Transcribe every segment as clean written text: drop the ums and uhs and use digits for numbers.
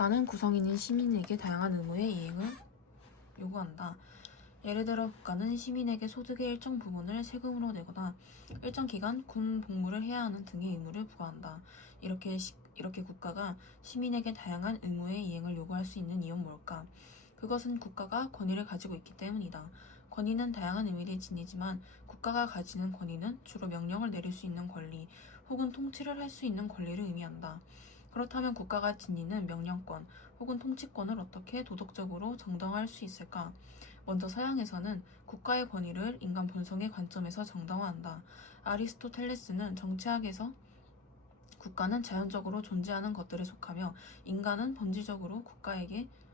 국가는 구성인인 시민에게 다양한 의무의 이행을 요구한다. 예를 들어 국가는 시민에게 소득의 일정 부분을 세금으로 내거나 일정 기간 군 복무를 해야 하는 등의 의무를 부과한다. 이렇게 국가가 시민에게 다양한 의무의 이행을 요구할 수 있는 이유는 뭘까? 그것은 국가가 권위를 가지고 있기 때문이다. 권위는 다양한 의미를 지니지만 국가가 가지는 권위는 주로 명령을 내릴 수 있는 권리 혹은 통치를 할 수 있는 권리를 의미한다. 그렇다면 국가가 지니는 명령권 혹은 통치권을 어떻게 도덕적으로 정당화할 수 있을까? 먼저 서양에서는 국가의 권위를 인간 본성의 관점에서 정당화한다. 아리스토텔레스는 정치학에서 국가는 자연적으로 존재하는 것들에 속하며 인간은 본질적으로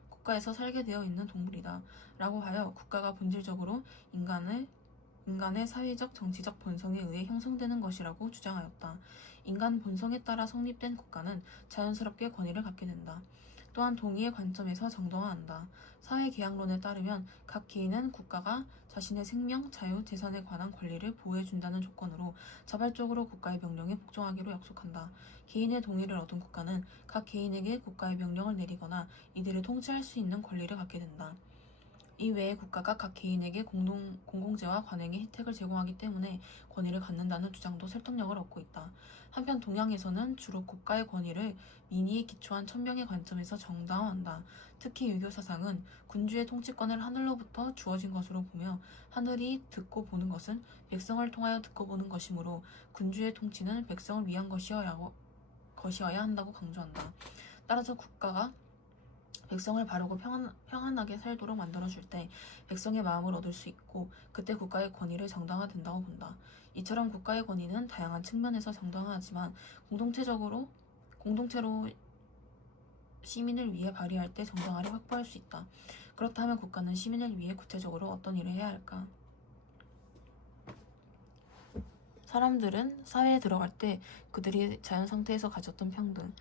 국가에서 살게 되어 있는 동물이다. 라고 하여 국가가 본질적으로 인간의 사회적 정치적 본성에 의해 형성되는 것이라고 주장하였다. 인간 본성에 따라 성립된 국가는 자연스럽게 권위를 갖게 된다. 또한 동의의 관점에서 정당화한다. 사회계약론에 따르면 각 개인은 국가가 자신의 생명, 자유, 재산에 관한 권리를 보호해준다는 조건으로 자발적으로 국가의 명령에 복종하기로 약속한다. 개인의 동의를 얻은 국가는 각 개인에게 국가의 명령을 내리거나 이들을 통치할 수 있는 권리를 갖게 된다. 이외에 국가가 각 개인에게 공공재와 관행의 혜택을 제공하기 때문에 권위를 갖는다는 주장도 설득력을 얻고 있다. 한편 동양에서는 주로 국가의 권위를 민의에 기초한 천명의 관점에서 정당화한다. 특히 유교 사상은 군주의 통치권을 하늘로부터 주어진 것으로 보며 하늘이 듣고 보는 것은 백성을 통하여 듣고 보는 것이므로 군주의 통치는 백성을 위한 것이어야 한다고 강조한다. 따라서 국가가 백성을 바르고 평안하게 살도록 만들어줄 때 백성의 마음을 얻을 수 있고 그때 국가의 권위를 정당화된다고 본다. 이처럼 국가의 권위는 다양한 측면에서 정당화하지만 공동체로 시민을 위해 발휘할 때 정당화를 확보할 수 있다. 그렇다면 국가는 시민을 위해 구체적으로 어떤 일을 해야 할까? 사람들은 사회에 들어갈 때 그들이 자연 상태에서 가졌던 평등,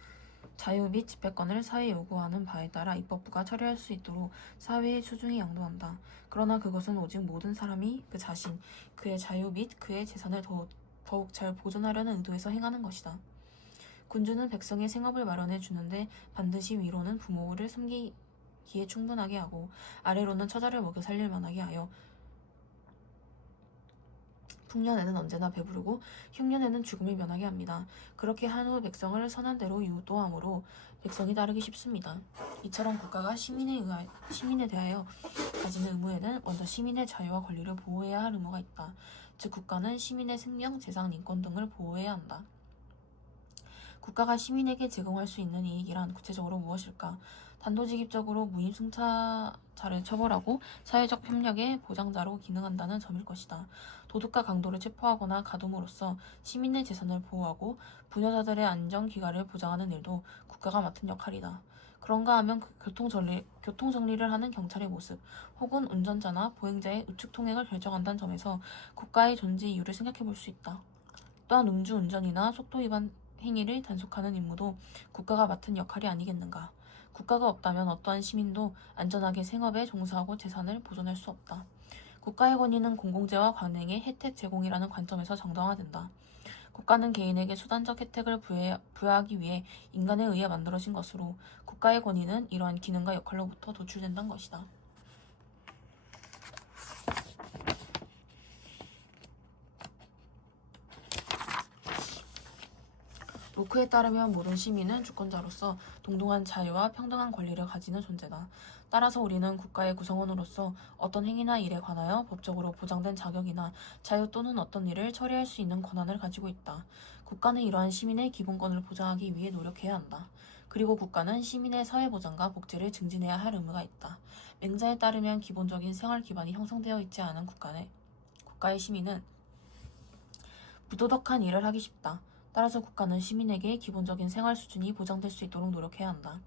자유 및 집회권을 사회에 요구하는 바에 따라 입법부가 처리할 수 있도록 사회의 수중에 양도한다. 그러나 그것은 오직 모든 사람이 그 자신, 그의 자유 및 그의 재산을 더욱 잘 보존하려는 의도에서 행하는 것이다. 군주는 백성의 생업을 마련해 주는데 반드시 위로는 부모를 섬기기에 충분하게 하고 아래로는 처자를 먹여 살릴 만하게 하여 풍년에는 언제나 배부르고 흉년에는 죽음을 면하게 합니다. 그렇게 한 후 백성을 선한 대로 유도함으로 백성이 따르기 쉽습니다. 이처럼 국가가 시민에 대하여 가지는 의무에는 먼저 시민의 자유와 권리를 보호해야 할 의무가 있다. 즉 국가는 시민의 생명, 재산, 인권 등을 보호해야 한다. 국가가 시민에게 제공할 수 있는 이익이란 구체적으로 무엇일까? 단도직입적으로 무임승차자를 처벌하고 사회적 협력의 보장자로 기능한다는 점일 것이다. 도둑과 강도를 체포하거나 가둠으로써 시민의 재산을 보호하고 부녀자들의 안전귀가를 보장하는 일도 국가가 맡은 역할이다. 그런가 하면 교통정리를 하는 경찰의 모습 혹은 운전자나 보행자의 우측 통행을 결정한다는 점에서 국가의 존재 이유를 생각해 볼 수 있다. 또한 음주운전이나 속도위반 행위를 단속하는 임무도 국가가 맡은 역할이 아니겠는가. 국가가 없다면 어떠한 시민도 안전하게 생업에 종사하고 재산을 보존할 수 없다. 국가의 권위는 공공재와 관행의 혜택 제공이라는 관점에서 정당화된다. 국가는 개인에게 수단적 혜택을 부여하기 위해 인간에 의해 만들어진 것으로 국가의 권위는 이러한 기능과 역할로부터 도출된다는 것이다. 로크에 따르면 모든 시민은 주권자로서 동등한 자유와 평등한 권리를 가지는 존재다. 따라서 우리는 국가의 구성원으로서 어떤 행위나 일에 관하여 법적으로 보장된 자격이나 자유 또는 어떤 일을 처리할 수 있는 권한을 가지고 있다. 국가는 이러한 시민의 기본권을 보장하기 위해 노력해야 한다. 그리고 국가는 시민의 사회보장과 복지를 증진해야 할 의무가 있다. 맹자에 따르면 기본적인 생활 기반이 형성되어 있지 않은 국가의 시민은 부도덕한 일을 하기 쉽다. 따라서 국가는 시민에게 기본적인 생활 수준이 보장될 수 있도록 노력해야 한다.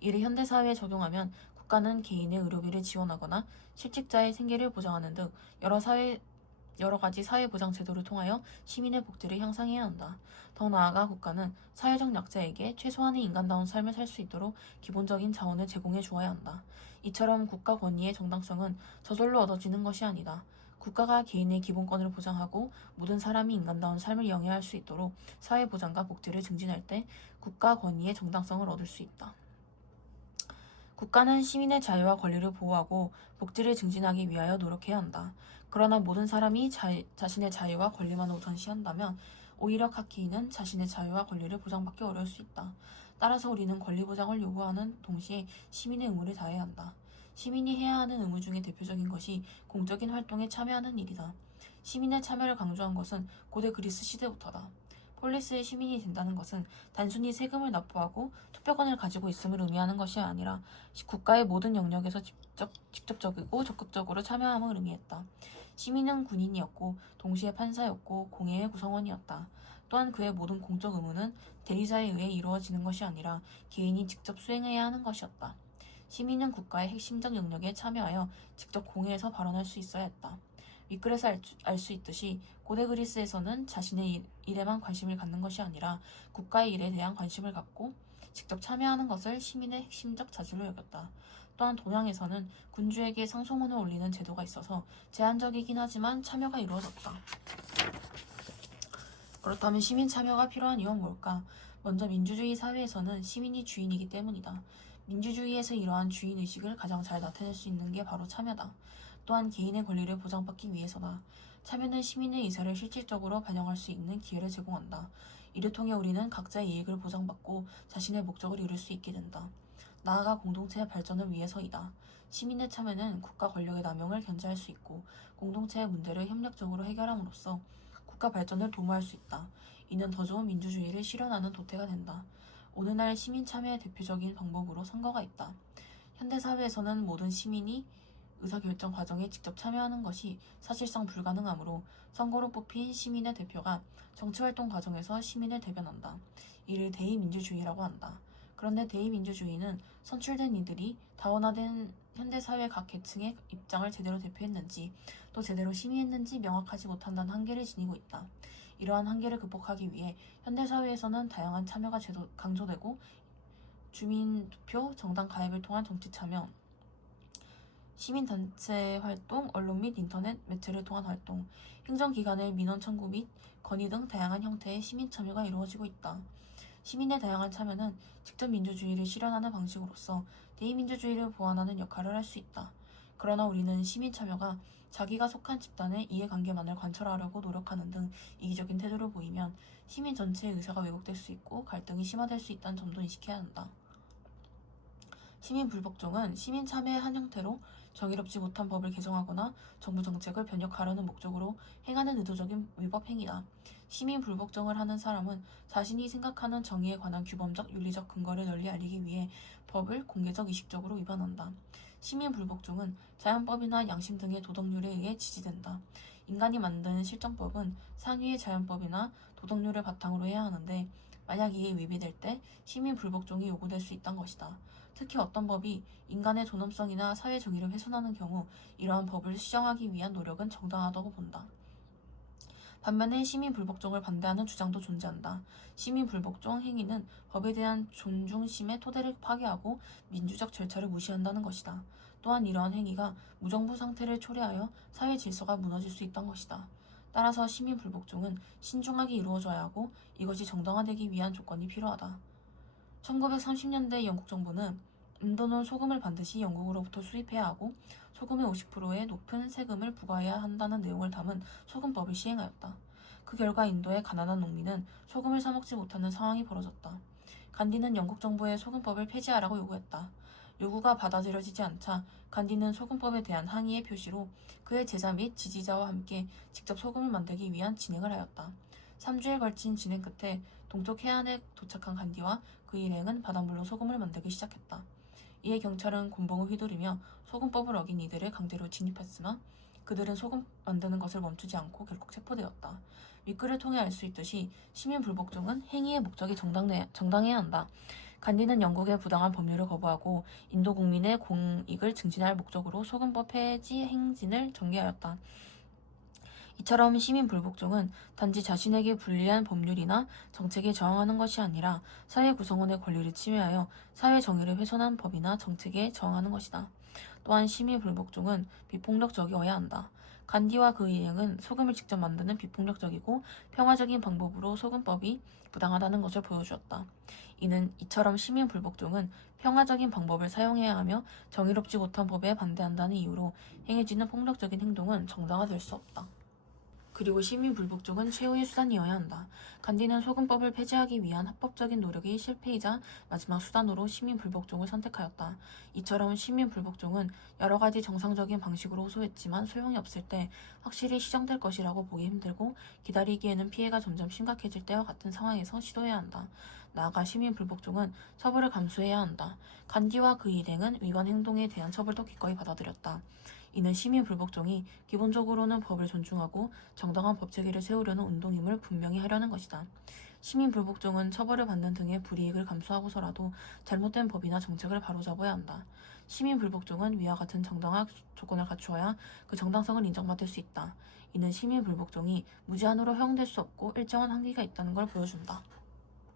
이를 현대사회에 적용하면 국가는 개인의 의료비를 지원하거나 실직자의 생계를 보장하는 등 여러 가지 사회보장 제도를 통하여 시민의 복지를 향상해야 한다. 더 나아가 국가는 사회적 약자에게 최소한의 인간다운 삶을 살 수 있도록 기본적인 자원을 제공해 주어야 한다. 이처럼 국가 권위의 정당성은 저절로 얻어지는 것이 아니다. 국가가 개인의 기본권을 보장하고 모든 사람이 인간다운 삶을 영위할 수 있도록 사회보장과 복지를 증진할 때 국가 권위의 정당성을 얻을 수 있다. 국가는 시민의 자유와 권리를 보호하고 복지를 증진하기 위하여 노력해야 한다. 그러나 모든 사람이 자신의 자유와 권리만 우선시한다면 오히려 각 개인은 자신의 자유와 권리를 보장받기 어려울 수 있다. 따라서 우리는 권리 보장을 요구하는 동시에 시민의 의무를 다해야 한다. 시민이 해야 하는 의무 중에 대표적인 것이 공적인 활동에 참여하는 일이다. 시민의 참여를 강조한 것은 고대 그리스 시대부터다. 폴리스의 시민이 된다는 것은 단순히 세금을 납부하고 투표권을 가지고 있음을 의미하는 것이 아니라 국가의 모든 영역에서 직접적이고 적극적으로 참여함을 의미했다. 시민은 군인이었고 동시에 판사였고 공회의 구성원이었다. 또한 그의 모든 공적 의무는 대리자에 의해 이루어지는 것이 아니라 개인이 직접 수행해야 하는 것이었다. 시민은 국가의 핵심적 영역에 참여하여 직접 공회에서 발언할 수 있어야 했다. 윗글에서 알 수 있듯이 고대 그리스에서는 자신의 일에만 관심을 갖는 것이 아니라 국가의 일에 대한 관심을 갖고 직접 참여하는 것을 시민의 핵심적 자질로 여겼다. 또한 동양에서는 군주에게 상소문을 올리는 제도가 있어서 제한적이긴 하지만 참여가 이루어졌다. 그렇다면 시민 참여가 필요한 이유는 뭘까? 먼저 민주주의 사회에서는 시민이 주인이기 때문이다. 민주주의에서 이러한 주인의식을 가장 잘 나타낼 수 있는 게 바로 참여다. 또한 개인의 권리를 보장받기 위해서다. 참여는 시민의 의사를 실질적으로 반영할 수 있는 기회를 제공한다. 이를 통해 우리는 각자의 이익을 보장받고 자신의 목적을 이룰 수 있게 된다. 나아가 공동체의 발전을 위해서이다. 시민의 참여는 국가 권력의 남용을 견제할 수 있고 공동체의 문제를 협력적으로 해결함으로써 국가 발전을 도모할 수 있다. 이는 더 좋은 민주주의를 실현하는 도태가 된다. 오늘날 시민 참여의 대표적인 방법으로 선거가 있다. 현대사회에서는 모든 시민이 의사결정 과정에 직접 참여하는 것이 사실상 불가능하므로 선거로 뽑힌 시민의 대표가 정치활동 과정에서 시민을 대변한다. 이를 대의민주주의라고 한다. 그런데 대의민주주의는 선출된 이들이 다원화된 현대사회 각 계층의 입장을 제대로 대표했는지 또 제대로 심의했는지 명확하지 못한다는 한계를 지니고 있다. 이러한 한계를 극복하기 위해 현대사회에서는 다양한 참여가 강조되고 주민투표, 정당 가입을 통한 정치참여, 시민단체 활동, 언론 및 인터넷 매체를 통한 활동, 행정기관의 민원 청구 및 건의 등 다양한 형태의 시민 참여가 이루어지고 있다. 시민의 다양한 참여는 직접 민주주의를 실현하는 방식으로서 대의민주주의를 보완하는 역할을 할 수 있다. 그러나 우리는 시민 참여가 자기가 속한 집단의 이해관계만을 관철하려고 노력하는 등 이기적인 태도를 보이면 시민 전체의 의사가 왜곡될 수 있고 갈등이 심화될 수 있다는 점도 인식해야 한다. 시민 불복종은 시민 참여의 한 형태로 정의롭지 못한 법을 개정하거나 정부 정책을 변혁하려는 목적으로 행하는 의도적인 위법 행위다. 시민 불복종을 하는 사람은 자신이 생각하는 정의에 관한 규범적, 윤리적 근거를 널리 알리기 위해 법을 공개적 의식적으로 위반한다. 시민 불복종은 자연법이나 양심 등의 도덕률에 의해 지지된다. 인간이 만든 실정법은 상위의 자연법이나 도덕률을 바탕으로 해야 하는데 만약 이에 위배될 때 시민 불복종이 요구될 수 있다는 것이다. 특히 어떤 법이 인간의 존엄성이나 사회 정의를 훼손하는 경우 이러한 법을 시정하기 위한 노력은 정당하다고 본다. 반면에 시민 불복종을 반대하는 주장도 존재한다. 시민 불복종 행위는 법에 대한 존중심의 토대를 파괴하고 민주적 절차를 무시한다는 것이다. 또한 이러한 행위가 무정부 상태를 초래하여 사회 질서가 무너질 수 있다는 것이다. 따라서 시민 불복종은 신중하게 이루어져야 하고 이것이 정당화되기 위한 조건이 필요하다. 1930년대 영국 정부는 인도는 소금을 반드시 영국으로부터 수입해야 하고 소금의 50%의 높은 세금을 부과해야 한다는 내용을 담은 소금법을 시행하였다. 그 결과 인도의 가난한 농민은 소금을 사 먹지 못하는 상황이 벌어졌다. 간디는 영국 정부의 소금법을 폐지하라고 요구했다. 요구가 받아들여지지 않자 간디는 소금법에 대한 항의의 표시로 그의 제자 및 지지자와 함께 직접 소금을 만들기 위한 진행을 하였다. 3주에 걸친 진행 끝에 동쪽 해안에 도착한 간디와 그 일행은 바닷물로 소금을 만들기 시작했다. 이에 경찰은 곤봉을 휘두르며 소금법을 어긴 이들을 강제로 진입했으나 그들은 소금 만드는 것을 멈추지 않고 결국 체포되었다. 윗글을 통해 알 수 있듯이 시민 불복종은 행위의 목적이 정당해야 한다. 간디는 영국의 부당한 법률을 거부하고 인도 국민의 공익을 증진할 목적으로 소금법 폐지 행진을 전개하였다. 이처럼 시민 불복종은 단지 자신에게 불리한 법률이나 정책에 저항하는 것이 아니라 사회 구성원의 권리를 침해하여 사회 정의를 훼손한 법이나 정책에 저항하는 것이다. 또한 시민 불복종은 비폭력적이어야 한다. 간디와 그 일행은 소금을 직접 만드는 비폭력적이고 평화적인 방법으로 소금법이 부당하다는 것을 보여주었다. 이는 이처럼 시민 불복종은 평화적인 방법을 사용해야 하며 정의롭지 못한 법에 반대한다는 이유로 행해지는 폭력적인 행동은 정당화될 수 없다. 그리고 시민 불복종은 최후의 수단이어야 한다. 간디는 소금법을 폐지하기 위한 합법적인 노력이 실패이자 마지막 수단으로 시민 불복종을 선택하였다. 이처럼 시민 불복종은 여러 가지 정상적인 방식으로 호소했지만 소용이 없을 때 확실히 시정될 것이라고 보기 힘들고 기다리기에는 피해가 점점 심각해질 때와 같은 상황에서 시도해야 한다. 나아가 시민 불복종은 처벌을 감수해야 한다. 간디와 그 일행은 위반 행동에 대한 처벌도 기꺼이 받아들였다. 이는 시민 불복종이 기본적으로는 법을 존중하고 정당한 법체계를 세우려는 운동임을 분명히 하려는 것이다. 시민 불복종은 처벌을 받는 등의 불이익을 감수하고서라도 잘못된 법이나 정책을 바로잡아야 한다. 시민 불복종은 위와 같은 정당한 조건을 갖추어야 그 정당성을 인정받을 수 있다. 이는 시민 불복종이 무제한으로 허용될 수 없고 일정한 한계가 있다는 걸 보여준다.